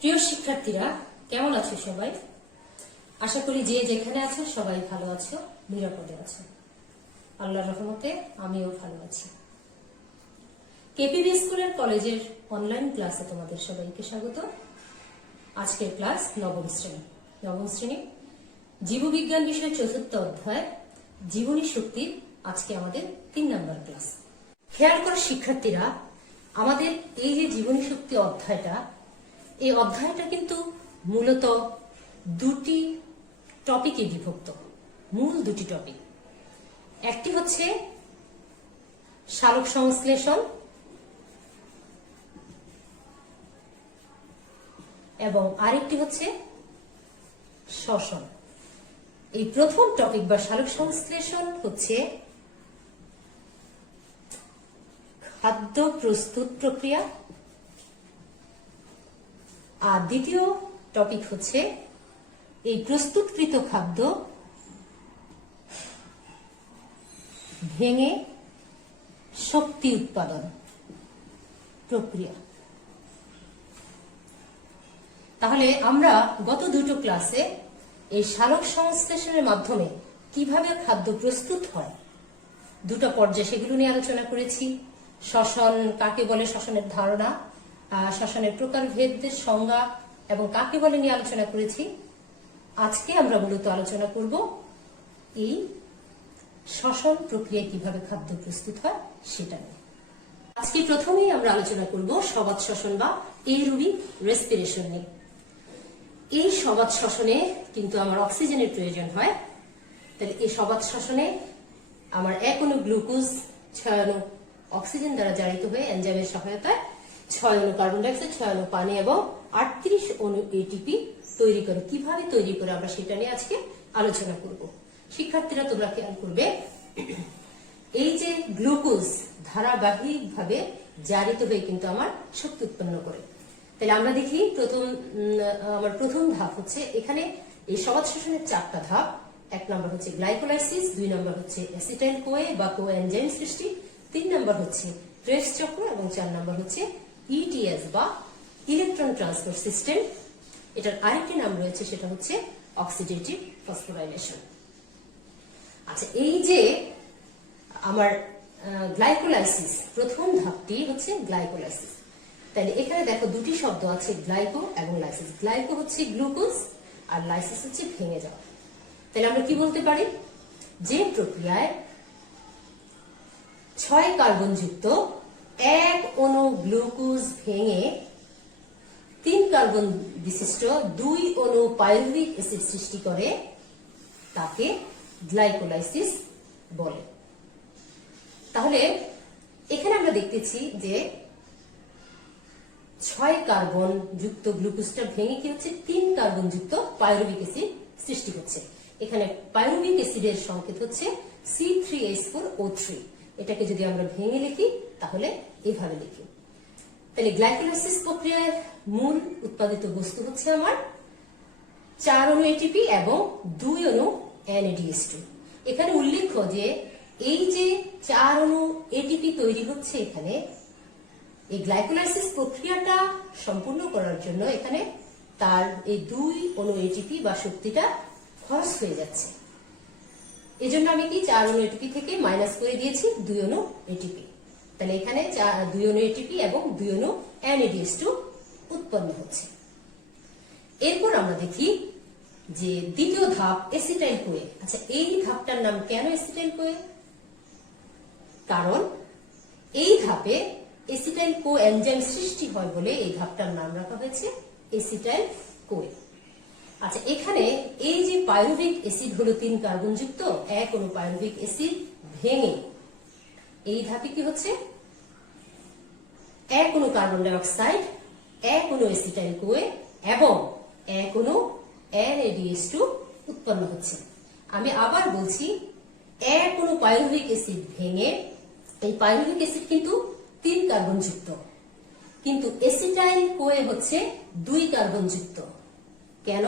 প্রিয় শিক্ষার্থীরা, কেমন আছো সবাই? আশা করি যে যেখানে আছো সবাই ভালো আছো, নিরাপদে আছো। আল্লাহর রহমতে আমিও ভালো আছি। কেপিবি স্কুলের কলেজের অনলাইন ক্লাসে তোমাদের সবাইকে স্বাগত। আজকের ক্লাস নবম শ্রেণী জীববিজ্ঞান বিষয় চতুর্থ অধ্যায় জীবনী শক্তির আজকে আমাদের 3 নম্বর ক্লাস। খেয়াল করো শিক্ষার্থীরা, আমাদের এই যে জীবনী শক্তি অধ্যায়টা, এই অধ্যায়টা কিন্তু মূলত দুটি টপিকে বিভক্ত। মূল দুটি টপিক, একটি হচ্ছে সালোক সংশ্লেষণ এবং আরেকটি হচ্ছে শ্বসন। এই প্রথম টপিক বা সালোক সংশ্লেষণ হচ্ছে খাদ্য প্রস্তুত প্রক্রিয়া, আর দ্বিতীয় টপিক হচ্ছে এই প্রস্তুতকৃত খাদ্য ভেঙে শক্তি উৎপাদন প্রক্রিয়া। তাহলে আমরা গত দুটো ক্লাসে এই সালোক সংশ্লেষণের মাধ্যমে কিভাবে খাদ্য প্রস্তুত হয় দুটো পর্যায়ে সেগুলো নিয়ে আলোচনা করেছি। শ্বসন কাকে বলে, শ্বসনের ধারণা, শ্বসনের প্রকারভেদের সংজ্ঞা এবং কাকে বলে নিয়ে আলোচনা করেছি। আজকে আমরা মূলত আলোচনা করব এই শ্বসন প্রক্রিয়ায় কিভাবে খাদ্য প্রস্তুত হয় সেটা নিয়ে। আজকে প্রথমেই আমরা আলোচনা করব সবাত শ্বসন বা এরোবিক রেসপিরেশন নিয়ে। এই সবাত শ্বসনে কিন্তু আমার অক্সিজেনের প্রয়োজন হয়। তাহলে এই সবাত শ্বসনে আমার 1 অণু গ্লুকোজ 6 অণু অক্সিজেন দ্বারা জারিত হয়ে এনজাইমের সহায়তায় 6 অণু কার্বন ডাইঅক্সাইড, 6 অণু পানি এবং 38 অণু এটিপি তৈরি করে। কিভাবে তৈরি করে আমরা সেটা নিয়ে আজকে আলোচনা করব। শিক্ষার্থীরা তোমরা খেয়াল করবে, এই যে গ্লুকোজ ধারাবাহিকভাবে জারিত হয়ে কিন্তু আমার শক্তি উৎপন্ন করে। তাহলে আমরা দেখি আমার প্রথম ধাপ হচ্ছে এখানে এই সবাত শ্বসনের 4টা ধাপ। 1 নম্বর হচ্ছে গ্লাইকোলাইসিস, 2 নম্বর হচ্ছে অ্যাসিটাইল কোয়ে বা কোএনজাইম সৃষ্টি, 3 নম্বর হচ্ছে ক্রেবস চক্র এবং 4 নম্বর হচ্ছে ইটিএস বা ইলেকট্রন ট্রান্সপোর্ট সিস্টেম। এটার আরেকটি নাম রয়েছে, সেটা হচ্ছে অক্সিডেটিভ ফসফোরাইলেশন। আচ্ছা, এই যে আমার গ্লাইকোলাইসিস, প্রথম ধাপটি হচ্ছে গ্লাইকোলাইসিস। তাহলে এখানে দেখো দুটি শব্দ আছে, গ্লাইকো এবং লাইসিস। গ্লাইকো হচ্ছে গ্লুকোজ আর লাইসিস হচ্ছে ভেঙে যাওয়া। তাহলে আমরা কি বলতে পারি, যে প্রক্রিয়ায় 6 কার্বন যুক্ত 1 অণু গ্লুকোজ ভেঙে 3 কার্বন বিশিষ্ট 2 অণু পাইরুভিক অ্যাসিড সৃষ্টি করে তাকে গ্লাইকোলাইসিস বলে। তাহলে এখানে আমরা দেখতেছি যে 6 কার্বন যুক্ত গ্লুকোজটা ভেঙে কি হচ্ছে, 3 কার্বন যুক্ত পাইরুভিক অ্যাসিড সৃষ্টি হচ্ছে। এখানে পাইরুভিক অ্যাসিডের সংকেত হচ্ছে C3H4O3। এটাকে যদি আমরা ভেঙে লিখি তাহলে এইভাবে লিখি। তাহলে গ্লাইকোলাইসিস প্রক্রিয়ার মূল উৎপাদিত বস্তু হচ্ছে আমার 4 অণু এটিপি এবং 2 অণু NADH2। এখানে উল্লেখ্য যে এই যে 4 অণু এটিপি তৈরি হচ্ছে, এখানে এই গ্লাইকোলাইসিস প্রক্রিয়াটা সম্পূর্ণ করার জন্য এখানে তার এই 2 অণু এটিপি বা শক্তিটা খরচ হয়ে যাচ্ছে। এজন্য আমি কি 4 অণু এটিপি থেকে মাইনাস করে দিয়েছি 2 অণু এটিপি। তাহলে এখানে 2 অণু এটিপি এবং 2 অণু NADH2 উৎপন্ন হচ্ছে। এরপর আমরা দেখি যে দ্বিতীয় ধাপ অ্যাসিটাইল কোয়ে। আচ্ছা, এই ধাপটার নাম কেন অ্যাসিটাইল কোয়ে? কারণ এই ধাপে অ্যাসিটাইল কো এনজাইম সৃষ্টি হয় বলে এই ধাপটার নাম রাখা হয়েছে অ্যাসিটাইল কোয়ে। আচ্ছা, এখানে এই যে পাইরুভিক অ্যাসিড হলো 3 কার্বন যুক্ত 1 অণু পাইরুভিক অ্যাসিড ভেঙে এই ধাপে কি হচ্ছে, 1 অণু কার্বন ডাইঅক্সাইড, 1 অণু অ্যাসিটাইল কোয়ে এবং 1 অণু NADH2 উৎপন্ন হচ্ছে। আমি আবার বলছি, 1 অণু পাইরুভিক অ্যাসিড ভেঙে, এই পাইরুভিক অ্যাসিড কিন্তু 3 কার্বন যুক্ত, কিন্তু অ্যাসিটাইল কোয়ে হচ্ছে 2 কার্বন যুক্ত। কেন?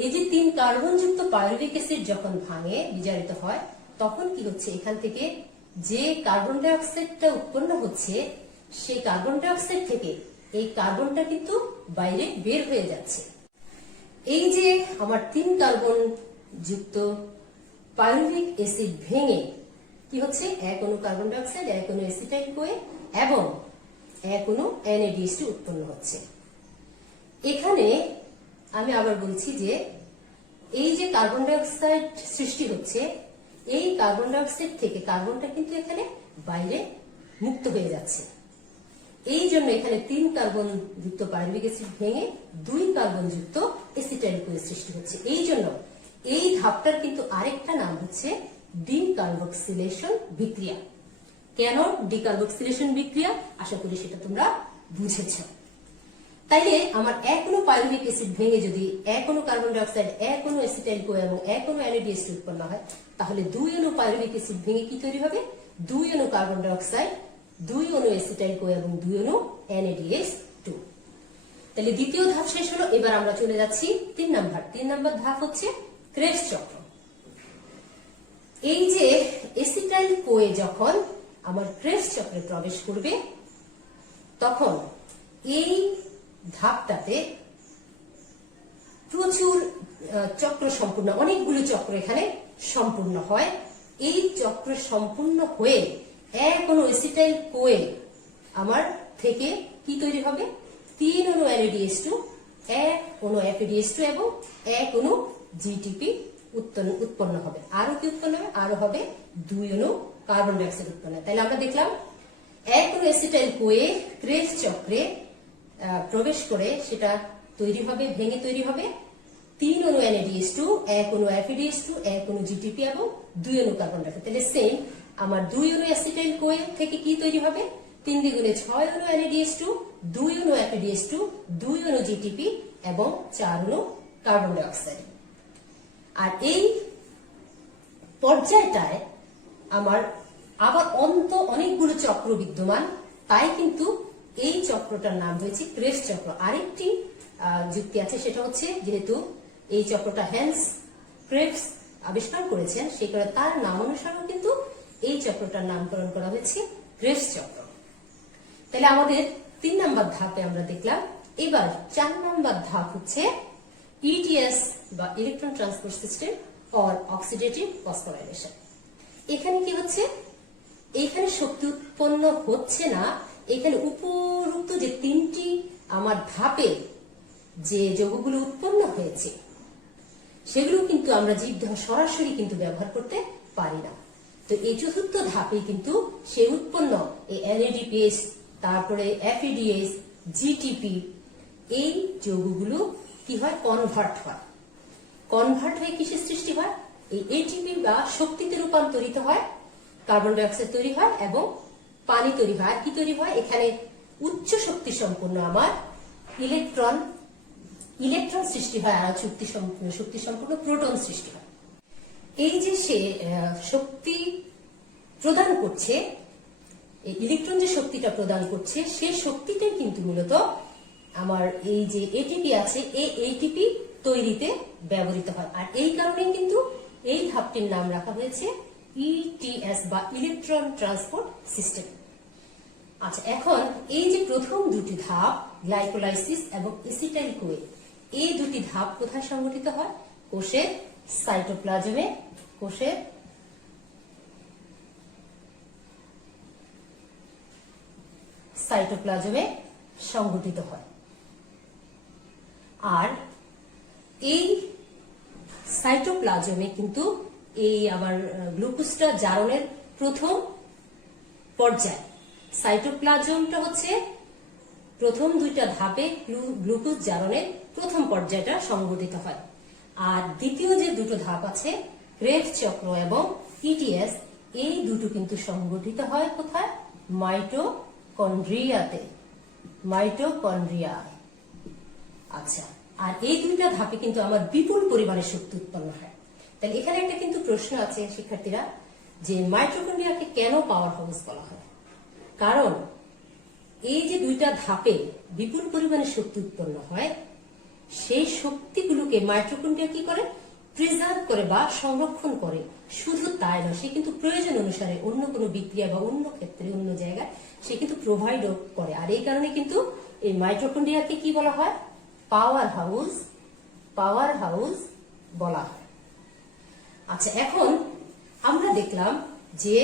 এই যে 3 কার্বন যুক্ত পাইরুভিক অ্যাসিড যখন ভাঙে, বিজারিত হয়, তখন কি হচ্ছে, এখান থেকে যে কার্বন ডাই অক্সাইডটা উৎপন্ন হচ্ছে সেই কার্বন ডাই অক্সাইড থেকে এই কার্বনটা কিন্তু বাইরে বের হয়ে যাচ্ছে। এই যে আমার 3 কার্বন যুক্ত পাইরুভিক অ্যাসিড ভেঙে কি হচ্ছে, 1 অণু কার্বন ডাই অক্সাইড, 1 অণু অ্যাসিটাইল কোয়ে এবং 1 অণু NaDH2 উৎপন্ন হচ্ছে। এখানে আমি আবার বলছি যে এই যে কার্বন ডাই অক্সাইড সৃষ্টি হচ্ছে, এই কার্বন ডাই অক্সাইড থেকে কার্বনটা কিন্তু এখানে বাইরে মুক্ত হয়ে যাচ্ছে। এই জন্য এখানে 3 কার্বন যুক্ত পাইরুভিক অ্যাসিড ভেঙে 2 কার্বন যুক্ত অ্যাসিটাইল কোয়ে সৃষ্টি হচ্ছে। এই জন্য এই ধাপটার কিন্তু আরেকটা নাম হচ্ছে ডিকার্বক্সিলেশন বিক্রিয়া। কেন ডিকার্বক্সিলেশন বিক্রিয়া, আশা করি সেটা তোমরা বুঝেছ। তাইলে আমার 1 অণু পাইরুভিক অ্যাসিড ভেঙে যদি 1 অণু কার্বন ডাই অক্সাইড, 1 অণু অ্যাসিটাইল কোয়ে এবং 1 অণু NaDH2 উৎপন্ন হয়, তাহলে 2 অণু পাইরুভিক অ্যাসিড ভেঙে কি তৈরি হবে, 2 অণু কার্বন ডাই অক্সাইড, 2 অণু অ্যাসিটাইল কোয়ে এবং 2 অণু NaDH2। তাহলে দ্বিতীয় ধাপ শেষ হলো। এবার আমরা চলে যাচ্ছি 3 নাম্বার ধাপ হচ্ছে ক্রেবস চক্র। এই যে অ্যাসিটাইল কোয়ে যখন আমার ক্রেবস চক্রে প্রবেশ করবে, তখন এই ধাপটাতে প্রচুর চক্র সম্পূর্ণ, অনেকগুলো চক্র এখানে সম্পূর্ণ হয়। এই চক্র সম্পূর্ণ হয়ে 1 অণু অ্যাসিটাইল কোয়ে আমার থেকে কি তৈরি হবে, 3 অণু NaDH2, 1 অণু FeDH2 এবং 1 অণু GTP উৎপন্ন হবে। আরো কি উৎপন্ন হবে, আরো হবে 2 অণু কার্বন ডাই অক্সাইড উৎপন্ন হয়। তাহলে আমরা দেখলাম 1 অণু অ্যাসিটাইল কোয়ে ক্রেবস চক্রে প্রবেশ করে সেটা তৈরি হবে, ভেঙে তৈরি হবে 3 অণু NaDH2, 1 অণু FeDH2, 1 অণু GTP এবং 2 অণু কার্বন ডাই অক্সাইড। তাহলে সেম আমার 2 অণু অ্যাসিটাইল কোয়ে থেকে কি তৈরি হবে, 3 দ্বিগুণে 6 অণু NaDH2, 2 অণু FeDH2, 2 অণু GTP এবং 4 অণু কার্বন ডাই অক্সাইড। আর এই পর্যায়টায় আমার আবার অনেকগুলো চক্র বিদ্যমান, তাই কিন্তু এই চক্রটার নাম হয়েছে ক্রেবস চক্র। আরেকটি যুক্তি আছে, সেটা হচ্ছে যেহেতু এই চক্রটা হেন্স ক্রেবস আবিষ্কার করেছেন, সেই কারণে তার নাম অনুসারেও কিন্তু এই চক্রটার নামকরণ করা হয়েছে ক্রেবস চক্র। তাহলে আমাদের 3 নাম্বার ধাপে আমরা দেখলাম। এবার 4 নাম্বার ধাপ হচ্ছে ETS বা electron transport system or oxidative phosphorylation. এখানে কি হচ্ছে, এখানে শক্তি উৎপন্ন হচ্ছে না, এখানে উপরোক্ত যে 3টি আমার ধাপে যে যৌগগুলো উৎপন্ন হয়েছে সেগুলো কিন্তু আমরা জীবদেহ সরাসরি কিন্তু ব্যবহার করতে পারি না। তো এই চতুর্থ ধাপে কিন্তু সে উৎপন্ন এই NADPH, তারপরে FeDH, GTP, এই যৌগগুলো কি হয়, কনভার্ট হয়। কনভার্ট হয়ে কিসের সৃষ্টি হয়, এই ATP বা শক্তিতে রূপান্তরিত হয়, কার্বন ডাই অক্সাইড তৈরি হয় এবং পানি তৈরি হয়। আর কি তৈরি হয়, এখানে উচ্চ শক্তি সম্পন্ন আমার ইলেকট্রন সৃষ্টি হয়, আর শক্তি সম্পন্ন প্রোটন সৃষ্টি হয়। এই যে সে শক্তি প্রদান করছে, এই ইলেকট্রন যে শক্তিটা প্রদান করছে, সে শক্তিটাই কিন্তু মূলত আমার এই যে ATP আছে, এই ATP তৈরিতে ব্যবহৃত হয়। আর এই কারণে কিন্তু এই ধাপটির নাম রাখা হয়েছে ETS বা ইলেকট্রন ট্রান্সপোর্ট সিস্টেম। আচ্ছা, এখন এই যে প্রথম দুটি ধাপ গ্লাইকোলাইসিস এবং অ্যাসিটাইল কোয়ে, এই দুটি ধাপ কোথায় সংঘটিত হয়, কোষের সাইটোপ্লাজমে, কোষের সাইটোপ্লাজমে সংঘটিত হয়। আর এই সাইটোপ্লাজমে কিন্তু এই আবার গ্লুকোজটা জারণের প্রথম পর্যায়। সাইটোপ্লাজমটা হচ্ছে প্রথম দুইটা ধাপে গ্লুকোজ জারণের প্রথম পর্যায়টা সংঘটিত হয়। আর দ্বিতীয় যে দুটো ধাপ আছে ক্রেবস চক্র এবং ETS, এই দুটো কিন্তু সংঘটিত হয় কোথায়, মাইটোকন্ড্রিয়াতে, মাইটোকন্ড্রিয়া। আচ্ছা, আর এই দুইটা ধাপে কিন্তু আমার বিপুল পরিমাণে শক্তি উৎপন্ন হয়। তাহলে এখানে একটা কিন্তু প্রশ্ন আছে শিক্ষার্থীরা, যে মাইটোকন্ড্রিয়াকে কেন পাওয়ার হাউস বলা হয়? কারণ এই যে দুইটা ধাপে বিপুল পরিমাণে শক্তি উৎপন্ন হয়, সেই শক্তিগুলোকে মাইটোকন্ড্রিয়া কি করে, প্রিজার্ভ করে বা সংরক্ষণ করে। শুধু তাই নয়, সে কিন্তু প্রয়োজন অনুসারে অন্য কোনো বিক্রিয়া বা অন্য ক্ষেত্রে অন্য জায়গায় সে কিন্তু প্রোভাইডও করে। আর এই কারণে কিন্তু এই মাইটোকন্ড্রিয়াকে কি বলা হয়? পাওয়ার হাউস বলা হয়। আচ্ছা, এখন আমরা দেখলাম যে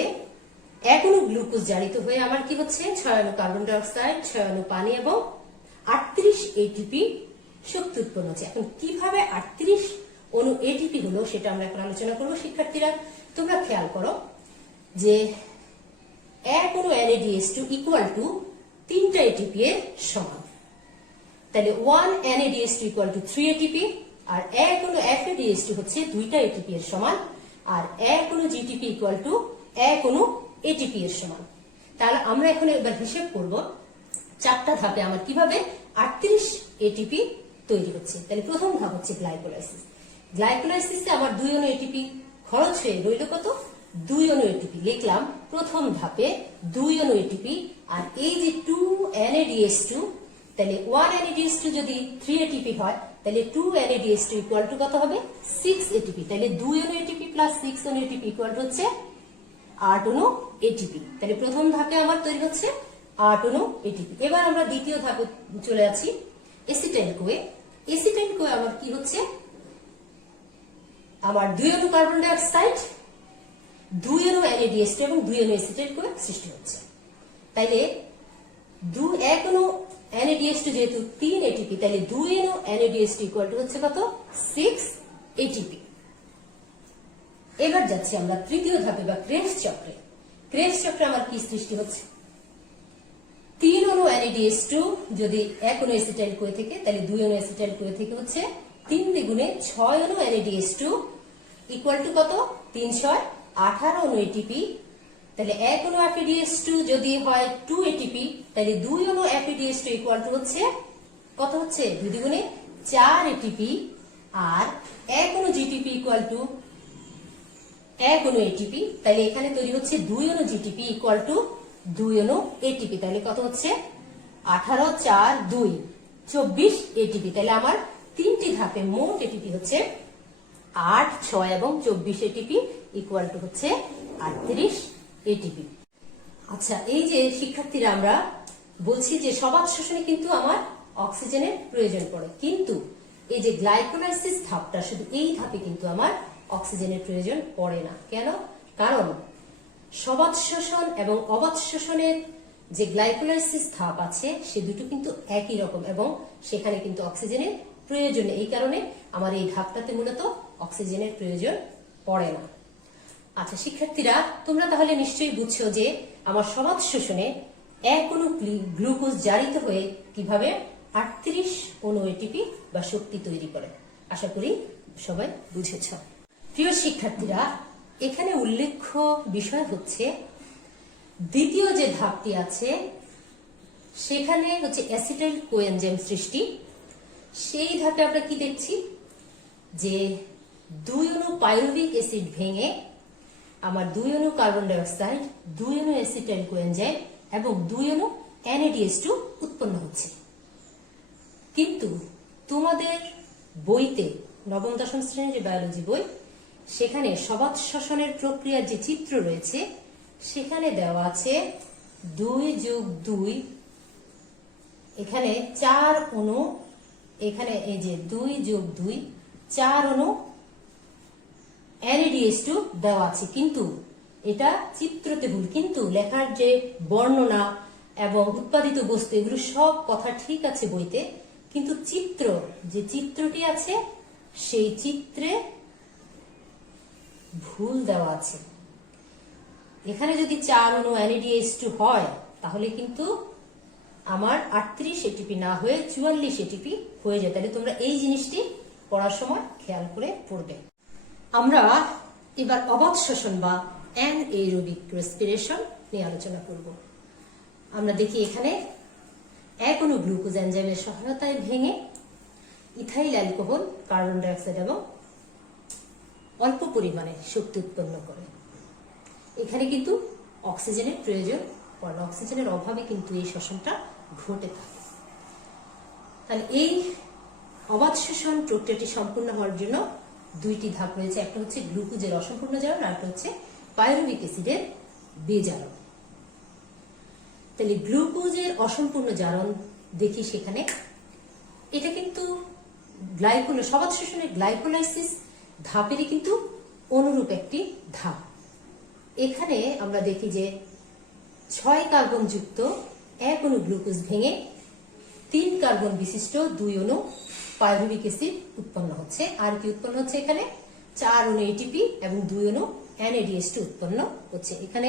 এক অণু গ্লুকোজ জারিত হয়ে আমার কি হচ্ছে, 6 অণু কার্বন ডাই অক্সাইড, 6 অণু পানি এবং 38 এটিপি শক্তি উৎপন্ন হচ্ছে। এখন কিভাবে 38 অণু এটিপি হলো সেটা আমরা এখন আলোচনা করব। শিক্ষার্থীরা তোমরা খেয়াল করো যে এক অণু NaDH2 ইকুয়াল টু 3টা এটিপি এর সমান। তাহলে 1 NaDH2 ইকুয়াল টু 3 এটিপি, আর এক অণু FADH2 হচ্ছে 2টা এটিপি এর সমান, আর এক অণু GTP ইকুয়াল টু এক অণু এটিপি এর সমান। তাহলে আমরা এখন এবার হিসেব করব 4টা ধাপে আমার কিভাবে 38 এটিপি তৈরি হচ্ছে। তাহলে প্রথম ধাপ হচ্ছে গ্লাইকোলাইসিস। গ্লাইকোলাইসিসে আমার 2 অণু এটিপি খরচ হয়ে রইল কত? 2 অণু এটিপি। লিখলাম প্রথম ধাপে 2 অণু এটিপি, আর এই যে 2 NaDH2, তাহলে 1 NaDH2 যদি 3 এটিপি হয় তাহলে 2 NaDH2 ইকুয়াল টু কত হবে? 6 এটিপি। তাহলে 2 অণু এটিপি প্লাস 6 অণু এটিপি ইকুয়াল টু হচ্ছে 8 অণু এটিপি। তাহলে প্রথম ধাপে আমার তৈরি হচ্ছে 8 অণু এটিপি। এবার আমরা দ্বিতীয় ধাপে চলে যাচ্ছি, এসিটাইল কোয়ে। এসিটাইল কোয়ে আমার কি হচ্ছে, আমার 2 অণু কার্বন ডাই অক্সাইড, 2 অণু NaDH2 এবং 2 অণু এসিটাইল কোয়ে সৃষ্টি হচ্ছে। তাইলে 1 অণু NaDH2 যেহেতু 3 এটিপি, তাহলে 2 অণু NaDH2 ইকুয়াল টু হচ্ছে কত? 6 এটিপি। এবার যাচ্ছি আমরা তৃতীয় ধাপে বা ক্রেবস চক্রে। ক্রেবস চক্রে আমার কি সৃষ্টি হচ্ছে? 3 অণু NaDH2 যদি 1 অণু এসিটাইল কোয়ে থেকে, তাহলে 2 অণু এসিটাইল কোয়ে থেকে হচ্ছে 3 দ্বিগুণে 6 অণু NaDH2 ইকুয়াল টু কত? 3 6 18 অণু এটিপি। তাহলে 1 অণু FADH2 যদি হয় 2 এটিপি, তাহলে 2 অণু FADH2 ইকুয়াল টু হচ্ছে কত? হচ্ছে 2 দ্বিগুণে 4 এটিপি, আর 1 অণু GTP ইকুয়াল টু 1 অণু এটিপি। তাহলে এখানে তৈরি হচ্ছে 2 অণু GTP ইকুয়াল টু 2 অণু এটিপি। তাহলে কত হচ্ছে? 18 4 2 24 এটিপি। তাহলে আমার 3টি ধাপে মোট এটিপি হচ্ছে 8 6 এবং 24 এটিপি ইকুয়াল টু হচ্ছে 38 এটিপি। আচ্ছা, এই যে শিক্ষার্থীরা আমরা বলছি যে সবাত শোষণে কিন্তু আমার অক্সিজেনের প্রয়োজন পড়ে, কিন্তু এই যে গ্লাইকোলাইসিস ধাপটা, শুধু এই ধাপে কিন্তু আমার অক্সিজেনের প্রয়োজন পড়ে না। কেন? কারণ সবাত শোষণ এবং অবাত শোষণের যে গ্লাইকোলাইসিস ধাপ আছে সে দুটো কিন্তু একই রকম, এবং সেখানে কিন্তু অক্সিজেনের প্রয়োজন। এই কারণে আমার এই ধাপটাতে মূলত অক্সিজেনের প্রয়োজন পড়ে না। আচ্ছা শিক্ষার্থীরা, তোমরা তাহলে নিশ্চয়ই বুঝছো যে আমার সবাত শোষণে 1 অণু গ্লুকোজ জারিত হয়ে কিভাবে 38 অণু এটিপি বা শক্তি তৈরি করে। আশা করি সবাই বুঝেছ। প্রিয় শিক্ষার্থীরা, এখানে উল্লেখ্য বিষয় হচ্ছে দ্বিতীয় যে ধাপটি আছে সেখানে হচ্ছে অ্যাসিটাইল কোএনজাইম সৃষ্টি। সেই ধাপে আমরা কি দেখছি যে 2 অণু পাইরুভিক অ্যাসিড ভেঙে আমার 2 অণু কার্বন ডাই অক্সাইড, 2 অণু অ্যাসিটাইল কোএনজাইম এবং 2 অণু NaDH2 উৎপন্ন হচ্ছে। কিন্তু তোমাদের বইতে নবম দশম শ্রেণীর যে বায়োলজি বই, সেখানে সবাত শ্বসনের প্রক্রিয়ার যে চিত্র রয়েছে সেখানে দেওয়া আছে 2+2, এখানে 4 অণু, এখানে এই যে 2+2 4 অণু NaDH2 দেওয়া আছে, কিন্তু এটা চিত্রতে ভুল। কিন্তু লেখার যে বর্ণনা এবং উৎপাদিত বস্তু এগুলো সব কথা ঠিক আছে বইতে, কিন্তু যে চিত্রটি আছে সেই চিত্রে ভুল দেওয়া আছে। এখানে যদি 4 অণু NaDH2 হয় তাহলে কিন্তু আমার 38 এটিপি না হয়ে 44 এটিপি হয়ে যায়। তাহলে তোমরা এই জিনিসটি পড়ার সময় খেয়াল করে পড়বে। আমরা এবার অবাত শ্বসন বা অ্যানএরোবিক রেসপিরেশন নিয়ে আলোচনা করব। আমরা দেখি এখানে 1 অণু গ্লুকোজ এনজাইমের সহায়তায় ভেঙে ethyl alcohol, carbon die oxide এবং অল্প পরিমাণে শক্তি উৎপন্ন করে। এখানে কিন্তু অক্সিজেনের প্রয়োজন পড়ে না, অক্সিজেনের অভাবে কিন্তু এই শ্বসনটা ঘটে থাকে। তাহলে এই অবাত শ্বসন প্রক্রিয়াটি সম্পূর্ণ হওয়ার জন্য 2টি ধাপ রয়েছে। একটা হচ্ছে গ্লুকোজের অসম্পূর্ণ জারণ, আর একটা হচ্ছে পাইরুভিক অ্যাসিডের বেজারণ। তাহলে গ্লুকোজের অসম্পূর্ণ জারণ দেখি সেখানে এটা কিন্তু সবাত শোষণের গ্লাইকোলাইসিস ধাপেরই কিন্তু অনুরূপ একটি ধাপ। এখানে আমরা দেখি যে 6 কার্বন যুক্ত 1 অণু গ্লুকোজ ভেঙে 3 কার্বন বিশিষ্ট 2 অণু পাইরুভিক অ্যাসিড উৎপন্ন হচ্ছে। আর কি উৎপন্ন হচ্ছে এখানে? 4 অণু এটিপি এবং 2 অণু NADH2 উৎপন্ন হচ্ছে। এখানে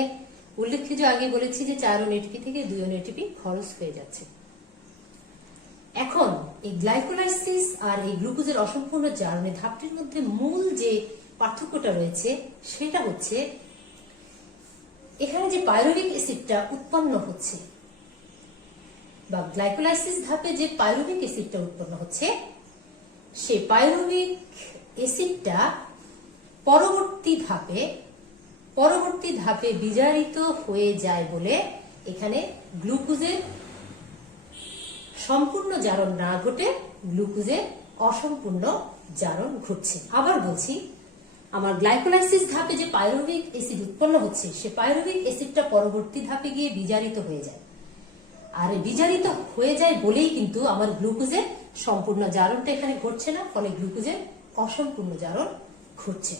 উল্লেখ্য যে আগে বলেছি যে 4 অণু এটিপি থেকে 2 অণু এটিপি খরচ হয়ে যাচ্ছে। এখন এই গ্লাইকোলাইসিস আর এই গ্লুকোজের অসম্পূর্ণ জারণের ধাপটির মধ্যে মূল যে পার্থক্যটা রয়েছে সেটা হচ্ছে এখানে যে পাইরুভিক অ্যাসিডটা উৎপন্ন হচ্ছে বা গ্লাইকোলাইসিস ধাপে যে পাইরুভিক অ্যাসিডটা উৎপন্ন হচ্ছে সেই পাইরুভিক অ্যাসিডটা পরবর্তী ধাপে বিজারিত হয়ে যায় বলে এখানে গ্লুকোজের সম্পূর্ণ জারণ না ঘটে গ্লুকোজের অসম্পূর্ণ জারণ ঘটছে। আবার বলছি, আমার গ্লাইকোলাইসিস ধাপে যে পাইরুভিক অ্যাসিড উৎপন্ন হচ্ছে সে পাইরুভিক অ্যাসিডটা পরবর্তী ধাপে গিয়ে বিজারিত হয়ে যায়। আর বিজারিত হয়ে যায় বলেই কিন্তু আমার গ্লুকোজের সম্পূর্ণ জারণটা এখানে ঘটছে না, ফলে গ্লুকোজের অসম্পূর্ণ জারণ ঘটছে।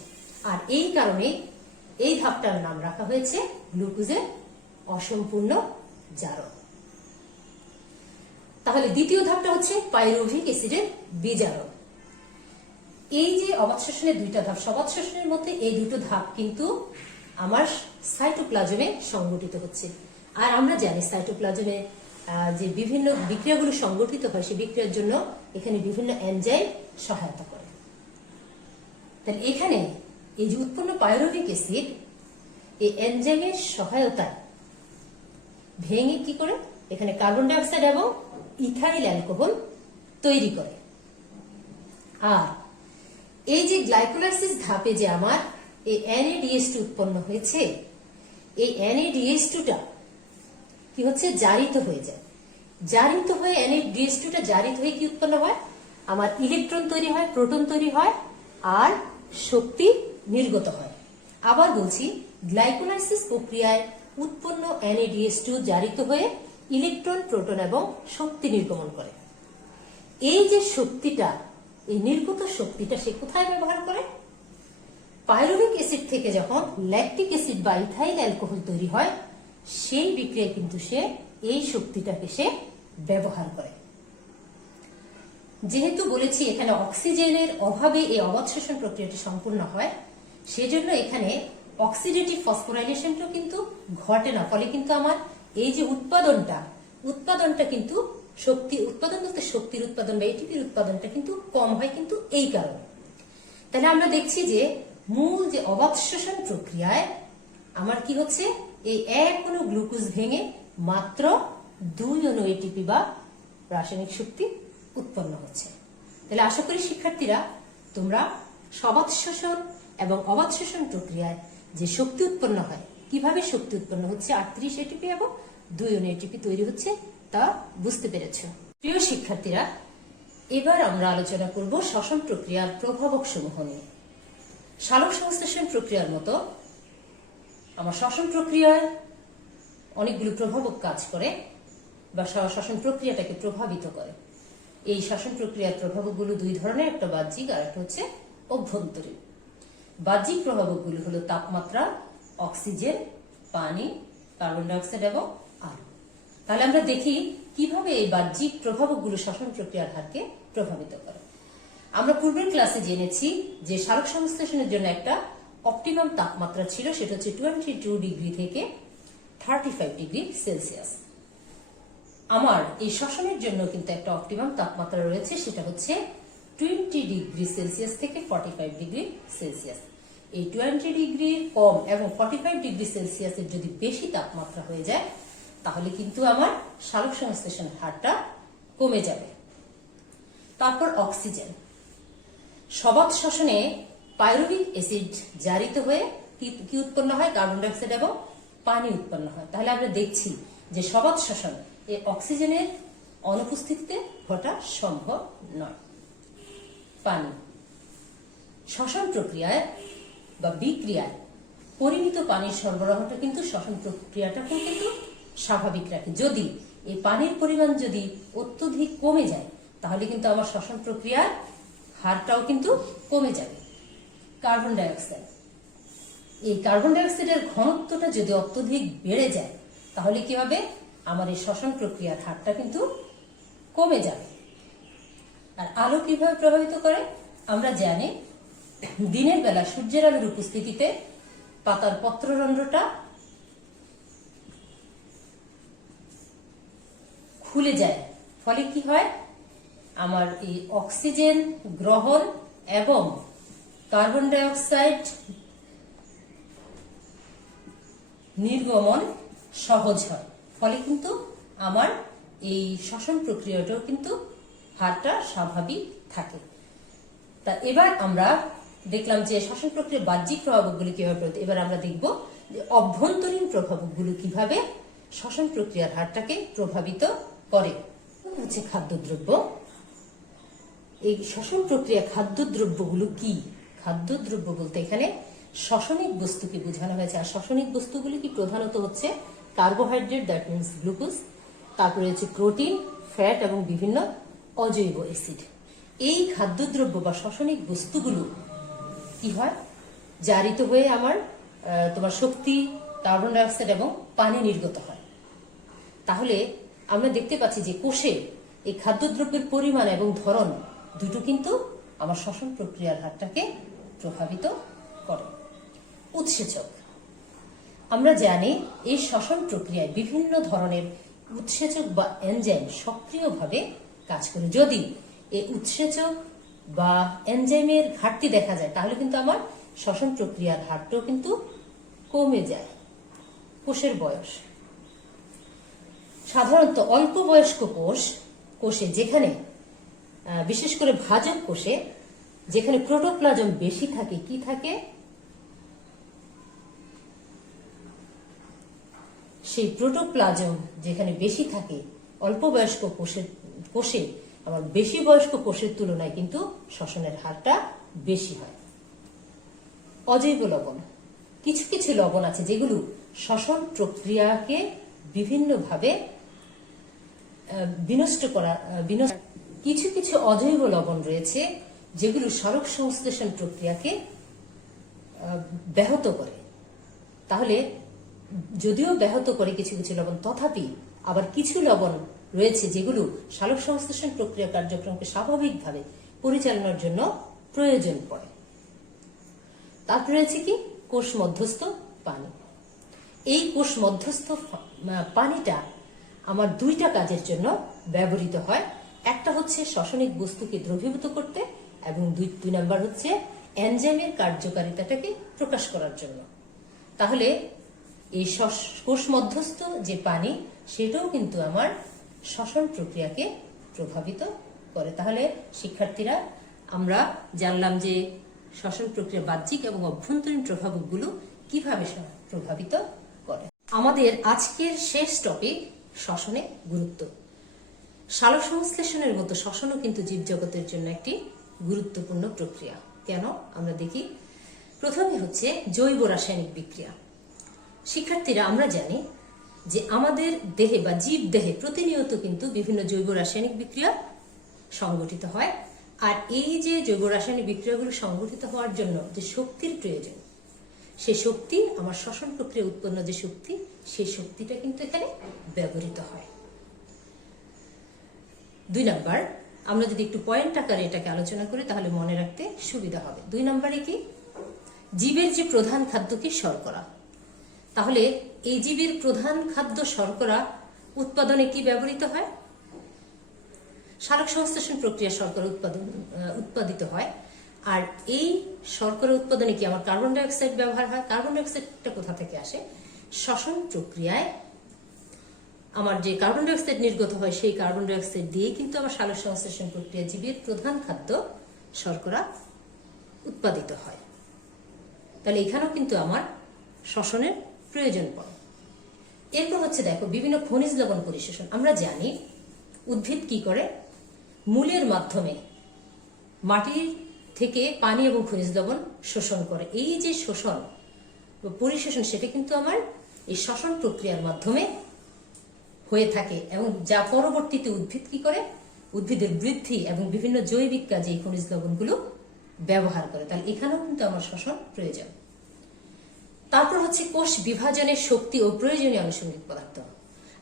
আর এই কারণে এই ধাপটার নাম রাখা হয়েছে গ্লুকোজের অসম্পূর্ণ জারণ। তাহলে দ্বিতীয় ধাপটা হচ্ছে পাইরুভিক অ্যাসিডের বিজারণ। এই যে অবাত শোষণের দুইটা ধাপ, সবাত শোষণের মধ্যে এই দুটো ধাপ কিন্তু আমার সাইটোপ্লাজমে সংঘটিত হচ্ছে। আর আমরা জানি সাইটোপ্লাজমে যে বিভিন্ন বিক্রিয়াগুলো সংঘটিত হয় সেই বিক্রিয়ার জন্য এখানে বিভিন্ন এনজাইম সহায়তা করে। তাহলে এখানে এই যে উৎপন্ন পাইরুভিক অ্যাসিড এই এনজাইমের সহায়তায় ভেঙে কি করে এখানে কার্বন ডাই অক্সাইড এবং ইথাইল অ্যালকোহল তৈরি করে। আর এই যে গ্লাইকোলাইসিস ধাপে যে আমার এই NADH2 উৎপন্ন হয়েছে, এই NADH2টা কি হচ্ছে? জারিত হয়ে যায়। জারিত হয়ে NADH2টা জারিত হয়ে কি উৎপন্ন হয়? আমার ইলেকট্রন তৈরি হয়, প্রোটন তৈরি হয় আর শক্তি নির্গত হয়। আবার বলছি, গ্লাইকোলাইসিস প্রক্রিয়ায় উৎপন্ন NADH2 জারিত হয়ে ইলেকট্রন, প্রোটন এবং শক্তি নির্গমন করে। এই যে শক্তিটা, এই নির্গত শক্তিটা সে কোথায় ব্যবহার করে? পাইরুভিক অ্যাসিড থেকে যখন ল্যাকটিক অ্যাসিড বা ইথাইল অ্যালকোহল তৈরি হয় সেই বিক্রিয়ায় কিন্তু সে এই শক্তিটাকে সে ব্যবহার করে। যেহেতু বলেছি এখানে অক্সিজেনের অভাবে এই অবাত শোষণ প্রক্রিয়াটি সম্পূর্ণ হয়, সেজন্য এখানে অক্সিডেটিভ ফসফোরাইলেশনটা কিন্তু ঘটে না। ফলে কিন্তু আমার এই যে উৎপাদনটা কিন্তু উৎপাদন বলতে শক্তির উৎপাদন বা এটিপির উৎপাদনটা কিন্তু কম হয় কিন্তু এই কারণে। তাহলে আমরা দেখছি যে মূল যে অবাত শোষণ প্রক্রিয়ায় আমার কি হচ্ছে? এই 1 অণু গ্লুকোজ ভেঙে মাত্র 2 অণু এটিপি বা রাসায়নিক শক্তি উৎপন্ন হচ্ছে। তাহলে আশা করি শিক্ষার্থীরা তোমরা সবাত শোষণ এবং অবাত শোষণ প্রক্রিয়ায় যে শক্তি উৎপন্ন হয়, কিভাবে শক্তি উৎপন্ন হচ্ছে 38 এটিপি এবং 2 অণু এটিপি তৈরি হচ্ছে তা বুঝতে পেরেছ। প্রিয় শিক্ষার্থীরা, এবার আমরা আলোচনা করব শ্বসন প্রক্রিয়ার প্রভাবক সমূহ নিয়ে। সালোক সংশ্লেষণ প্রক্রিয়ার মতো আমার শ্বসন প্রক্রিয়ায় অনেকগুলো প্রভাবক কাজ করে বা শ্বসন প্রক্রিয়াটাকে প্রভাবিত করে। এই শ্বসন প্রক্রিয়ার প্রভাবকগুলো দুই ধরনের, একটা বাহ্যিক আর একটা হচ্ছে অভ্যন্তরীণ। বাহ্যিক প্রভাবকগুলো হলো তাপমাত্রা, অক্সিজেন, পানি, কার্বন ডাই অক্সাইড এবং আলো। তাহলে আমরা দেখি কিভাবে এই বাহ্যিক প্রভাবকগুলো শ্বসন প্রক্রিয়ার হারকে প্রভাবিত করে। আমরা পূর্বের ক্লাসে জেনেছি যে সালোক সংশ্লেষণের জন্য একটা অপটিমাম তাপমাত্রা ছিল, সেটা হচ্ছে 22 ডিগ্রি থেকে 35 ডিগ্রি সেলসিয়াস। আমার এই শ্বসনের জন্য কিন্তু একটা অপটিমাম তাপমাত্রা রয়েছে, সেটা হচ্ছে 20 ডিগ্রি সেলসিয়াস থেকে 45 ডিগ্রি সেলসিয়াস। এই 20 ডিগ্রি কম এবং 45 ডিগ্রি সেলসিয়াসের যদি বেশি তাপমাত্রা হয়ে যায় তাহলে কিন্তু আমার সালোক সংশ্লেষণের হারটা কমে যাবে। তারপর অক্সিজেন। সবাত শ্বসনে পাইরুভিক অ্যাসিড জারিত হয়ে কি উৎপন্ন হয়? কার্বন ডাই অক্সাইড এবং পানি উৎপন্ন হয়। তাহলে আমরা দেখছি যে সবাত শ্বসন এই অক্সিজেনের অনুপস্থিতিতে ঘটা সম্ভব নয়। পানি। শ্বসন প্রক্রিয়ায় বা বিক্রিয়ায় পরিমিত পানির সরবরাহটা কিন্তু শ্বসন প্রক্রিয়াটাকেও কিন্তু স্বাভাবিক রাখে। যদি এই পানির পরিমাণ যদি অত্যধিক কমে যায় তাহলে কিন্তু আমার শ্বসন প্রক্রিয়ার হারটাও কিন্তু কমে যাবে। কার্বন ডাইঅক্সাইড, এই কার্বন ডাইঅক্সাইডের ঘনত্বটা যদি অত্যধিক বেড়ে যায় তাহলে কি হবে, আমার এই শ্বসন প্রক্রিয়ার হারটা কিন্তু কমে যাবে। আর আলো কিভাবে প্রভাবিত করে, আমরা জানি দিনের বেলা সূর্যের আলোর উপস্থিতিতে পাতার পত্ররন্ধ্রটা খুলে যায়, ফলে কি হয়, আমার এই অক্সিজেন গ্রহণ এবং কার্বন ডাইঅক্সাইড নির্গমন সহজ হয়, ফলে কিন্তু আমার এই শ্বসন প্রক্রিয়াটাও কিন্তু হারটা স্বাভাবিক থাকে। তা এবার আমরা দেখলাম যে শ্বসন প্রক্রিয়ার বাহ্যিক প্রভাবগুলি কিভাবে প্রভাবিত, এবার আমরা দেখব যে অভ্যন্তরীণ প্রভাবগুলো কিভাবে শ্বসন প্রক্রিয়ার হারটাকে প্রভাবিত করে। হচ্ছে খাদ্যদ্রব্য। এই শ্বসন প্রক্রিয়া খাদ্যদ্রব্যগুলো কি? খাদ্যদ্রব্য বলতে এখানে শ্বসনিক বস্তুকে বোঝানো হয়েছে। আর শ্বসনিক বস্তুগুলি কি প্রধানত হচ্ছে কার্বোহাইড্রেট, দ্যাট মিনস গ্লুকোজ, তারপরে হচ্ছে প্রোটিন, ফ্যাট এবং বিভিন্ন অজৈব অ্যাসিড। এই খাদ্যদ্রব্য বা শ্বসনিক বস্তুগুলো কি হয়, জারিত হয়ে আমার তোমার শক্তি, কার্বন ডাইঅক্সাইড এবং পানি নির্গত হয়। তাহলে আমরা দেখতে পাচ্ছি যে কোষে এই খাদ্যদ্রব্যের পরিমাণ এবং ধরন দুটো কিন্তু আমার শ্বসন প্রক্রিয়ার হারটাকে প্রভাবিত করে। উৎসেচক, আমরা জানি এই শ্বসন প্রক্রিয়ায় বিভিন্ন ধরনের উৎসেচক বা এনজাইম সক্রিয়ভাবে কাজ করে। যদি এই উৎসেচক বা এনজাইমের ঘাটতি দেখা যায় তাহলে কিন্তু আমার শ্বসন প্রক্রিয়ার হারটাও কিন্তু কমে যায়। কোষের বয়স, সাধারণত অল্প বয়স্ক কোষে যেখানে বিশেষ করে ভাজক কোষে যেখানে প্রোটোপ্লাজম বেশি থাকে, কি থাকে, সেই প্রোটোপ্লাজম যেখানে বেশি থাকে অল্প বয়স্ক কোষে আমার বেশি বয়স্ক কোষের তুলনায় কিন্তু শ্বসনের হারটা বেশি হয়। অজৈব লবণ, কিছু কিছু লবণ আছে যেগুলো শ্বসন প্রক্রিয়াকে বিভিন্নভাবে বিনষ্ট করা, কিছু কিছু অজৈব লবণ রয়েছে যেগুলো সালোক সংশ্লেষণ প্রক্রিয়াকে ব্যাহত করে। তাহলে যদিও ব্যাহত করে কিছু কিছু লবণ, তথাপি আবার কিছু লবণ রয়েছে যেগুলো সালোক সংশ্লেষণ প্রক্রিয়া কার্যক্রমকে স্বাভাবিকভাবে পরিচালনার জন্য প্রয়োজন পড়ে। তারপরে রয়েছে কি, কোষ মধ্যস্থ পানি। এই কোষ মধ্যস্থ পানিটা আমার দুইটা কাজের জন্য ব্যবহৃত হয়। একটা হচ্ছে শ্বসনিক বস্তুকে দ্রবীভূত করতে এবং দুই নাম্বার হচ্ছে এনজাইমের কার্যকারিতাটাকে প্রকাশ করার জন্য। তাহলে এই কোষ মধ্যস্থ যে পানি সেটাও কিন্তু আমার শ্বসন প্রক্রিয়াকে প্রভাবিত করে। তাহলে শিক্ষার্থীরা, আমরা জানলাম যে শ্বসন প্রক্রিয়া বাহ্যিক এবং অভ্যন্তরীণ প্রভাবগুলো কিভাবে প্রভাবিত করে। আমাদের আজকের শেষ টপিক শ্বসনের গুরুত্ব। সালোক সংশ্লেষণের মতো শ্বসনও কিন্তু জীবজগতের জন্য একটি গুরুত্বপূর্ণ প্রক্রিয়া। কেন, আমরা দেখি। প্রথমে হচ্ছে জৈব রাসায়নিক বিক্রিয়া। শিক্ষার্থীরা, আমরা জানি যে আমাদের দেহে বা জীব দেহে প্রতিনিয়ত কিন্তু বিভিন্ন জৈব রাসায়নিক বিক্রিয়া সংগঠিত হয়। আর এই যে জৈব রাসায়নিক বিক্রিয়াগুলো সংগঠিত হওয়ার জন্য যে শক্তির প্রয়োজন, সেই শক্তি আমার শ্বসন প্রক্রিয়া উৎপন্ন যে শক্তি, সেই শক্তিটা কিন্তু এখানে ব্যবহৃত হয়। 2 নাম্বার, আমরা যদি একটু পয়েন্ট আকারে এটাকে আলোচনা করি তাহলে মনে রাখতে সুবিধা হবে। 2 নাম্বারে কি, জীবের যে প্রধান খাদ্য কি, শর্করা। তাহলে এই জীবের প্রধান খাদ্য শর্করা উৎপাদনে কি ব্যবহৃত হয়, সালোক সংশ্লেষণ প্রক্রিয়া শর্করা উৎপাদিত হয়। আর এই শর্করা উৎপাদনে কি আমার কার্বন ডাইঅক্সাইড ব্যবহার হয়। কার্বন ডাইঅক্সাইডটা কোথা থেকে আসে, শ্বসন প্রক্রিয়ায় আমার যে কার্বন ডাইঅক্সাইড নির্গত হয় সেই কার্বন ডাইঅক্সাইড দিয়ে কিন্তু আমার সালোক সংশ্লেষণ প্রক্রিয়া জীবের প্রধান খাদ্য শর্করা উৎপাদিত হয়। তাহলে এখানেও কিন্তু আমার শ্বসনের প্রয়োজন পড়ে। এরপর হচ্ছে দেখো, বিভিন্ন খনিজ লবণ পরিশোষণ। আমরা জানি উদ্ভিদ কি করে, মূলের মাধ্যমে মাটির থেকে পানি এবং খনিজ লবণ শোষণ করে। এই যে শোষণ বা পরিশোষণ, সেটা কিন্তু আমার এই শ্বসন প্রক্রিয়ার মাধ্যমে হয়ে থাকে এবং যা পরবর্তীতে উদ্ভিদ কি করে, উদ্ভিদের বৃদ্ধি এবং বিভিন্ন জৈবিক কাজে এই খনিজ লবণগুলো ব্যবহার করে। তাহলে এখানেও কিন্তু আমার শ্বসন প্রয়োজন। তারপর হচ্ছে কোষ বিভাজনের শক্তি ও প্রয়োজনীয় আনুষঙ্গিক পদার্থ।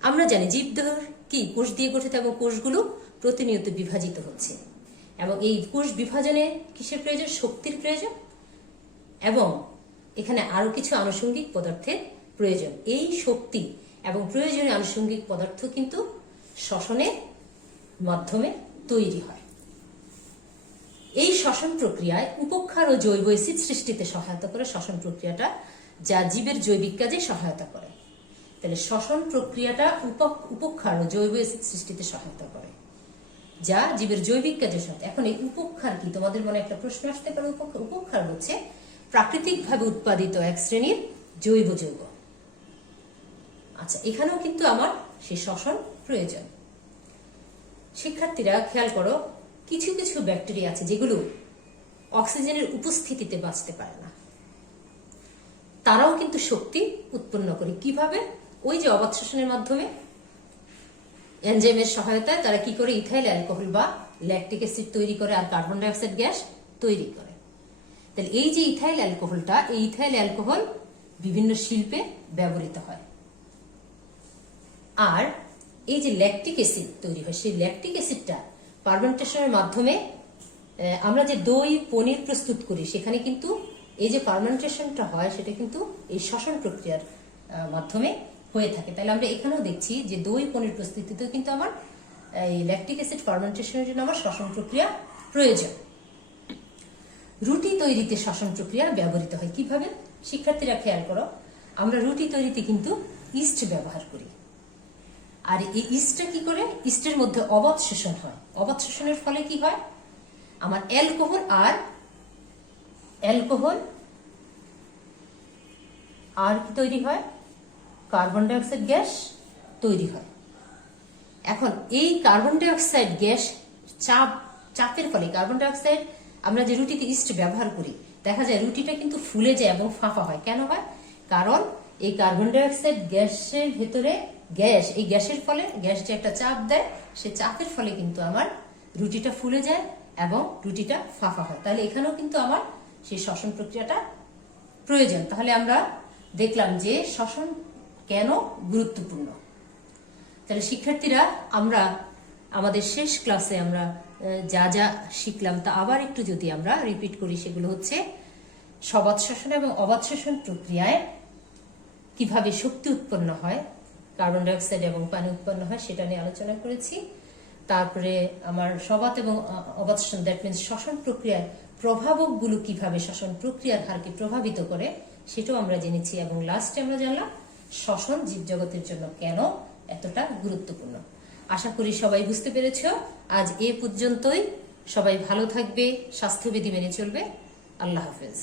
আমরা জানি জীবদেহ কি কোষ দিয়ে গঠিত এবং কোষগুলো প্রতিনিয়ত বিভাজিত হচ্ছে এবং এই কোষ বিভাজনে কিসের প্রয়োজন, শক্তির প্রয়োজন এবং এখানে আরো কিছু আনুষঙ্গিক পদার্থের প্রয়োজন। এই শক্তি এবং প্রয়োজনীয় আনুষঙ্গিক পদার্থ কিন্তু শ্বসনের মাধ্যমে তৈরি হয়। এই শ্বসন প্রক্রিয়ায় উপক্ষার ও জৈব অ্যাসিড সৃষ্টিতে সহায়তা করে শ্বসন প্রক্রিয়াটা, যা জীবের জৈবিক কাজে সহায়তা করে। তাহলে শ্বসন প্রক্রিয়াটা উপক্ষার ও জৈব অ্যাসিড সৃষ্টিতে সহায়তা করে, যা জীবের জৈবিক কাজে সহায়তা। এখন এই উপক্ষার কি, তোমাদের মনে একটা প্রশ্ন আসতে পারে। উপক্ষার হচ্ছে প্রাকৃতিকভাবে উৎপাদিত এক শ্রেণীর জৈব যৌগ। আচ্ছা, এখানেও কিন্তু আমার সেই শ্বসন প্রয়োজন। শিক্ষার্থীরা খেয়াল করো, কিছু কিছু ব্যাকটেরিয়া আছে যেগুলো অক্সিজেনের উপস্থিতিতে বাঁচতে পারে না, তারাও কিন্তু শক্তি উৎপন্ন করে। কিভাবে? ওই যে অবাত শোষণের মাধ্যমে এনজাইমের সহায়তায় তারা কি করে, ইথাইল অ্যালকোহল বা ল্যাকটিক অ্যাসিড তৈরি করে আর কার্বন ডাই অক্সাইড গ্যাস তৈরি করে। তাহলে এই যে ইথাইল অ্যালকোহলটা, এই ইথাইল অ্যালকোহল বিভিন্ন শিল্পে ব্যবহৃত হয়। আর এই যে ল্যাকটিক অ্যাসিড তৈরি হয়, সেই ল্যাকটিক অ্যাসিডটা ফার্মেন্টেশনের মাধ্যমে আমরা যে দই পনির প্রস্তুত করি, সেখানে কিন্তু এই যে ফার্মেন্টেশনটা হয় সেটা কিন্তু এই শ্বসন প্রক্রিয়ার মাধ্যমে হয়ে থাকে। তাহলে আমরা এখানেও দেখছি যে দই পনির প্রস্তুতিতেও কিন্তু আমার এই ল্যাকটিক অ্যাসিড ফার্মেন্টেশনের জন্য আমার শ্বসন প্রক্রিয়া প্রয়োজন। রুটি তৈরিতে শ্বসন প্রক্রিয়া ব্যবহৃত হয়। কিভাবে? শিক্ষার্থীরা খেয়াল করো, আমরা রুটি তৈরিতে কিন্তু ইস্ট ব্যবহার করি। আর এই ইস্টটা কি করে, ইস্টের মধ্যে অবাত শোষণ হয়। অবাত শোষণের ফলে কি হয়, আমার অ্যালকোহল আর কি তৈরি হয়, কার্বন ডাই অক্সাইড গ্যাস তৈরি হয়। এখন এই কার্বন ডাই অক্সাইড গ্যাস চাপের ফলে কার্বন ডাই অক্সাইড, আমরা যে রুটিতে ইস্ট ব্যবহার করি, দেখা যায় রুটিটা কিন্তু ফুলে যায় এবং ফাঁপা হয়। কেন হয়? কারণ এই কার্বন ডাই অক্সাইড গ্যাসের ভেতরে এই গ্যাসের ফলে, গ্যাস যে একটা চাপ দেয়, সে চাপের ফলে কিন্তু আমার রুটিটা ফুলে যায় এবং রুটিটা ফাঁপা হয়। তাহলে এখানেও কিন্তু আমার সেই শ্বসন প্রক্রিয়াটা প্রয়োজন। তাহলে আমরা দেখলাম যে শ্বসন কেন গুরুত্বপূর্ণ। তাহলে শিক্ষার্থীরা, আমরা আমাদের শেষ ক্লাসে আমরা যা যা শিখলাম তা আবার একটু যদি আমরা রিপিট করি, সেগুলো হচ্ছে সবাত শোষণ এবং অবাত শোষণ প্রক্রিয়ায় কিভাবে শক্তি উৎপন্ন হয়, কার্বন ডাই অক্সাইড এবং পানি উৎপন্ন হয়, সেটা নিয়ে আলোচনা করেছি। তারপরে আমার সবাত এবং অবাত শোষণ, দ্যাট মিনস শ্বসন প্রক্রিয়ায় প্রভাবকগুলো কিভাবে শ্বসন প্রক্রিয়ার হারকে প্রভাবিত করে, সেটাও আমরা জেনেছি। এবং লাস্টে আমরা জানলাম শ্বসন জীবজগতের জন্য কেন এতটা গুরুত্বপূর্ণ। আশা করি সবাই বুঝতে পেরেছ। আজ এ পর্যন্তই। সবাই ভালো থাকবে, স্বাস্থ্যবিধি মেনে চলবে। আল্লাহ হাফেজ।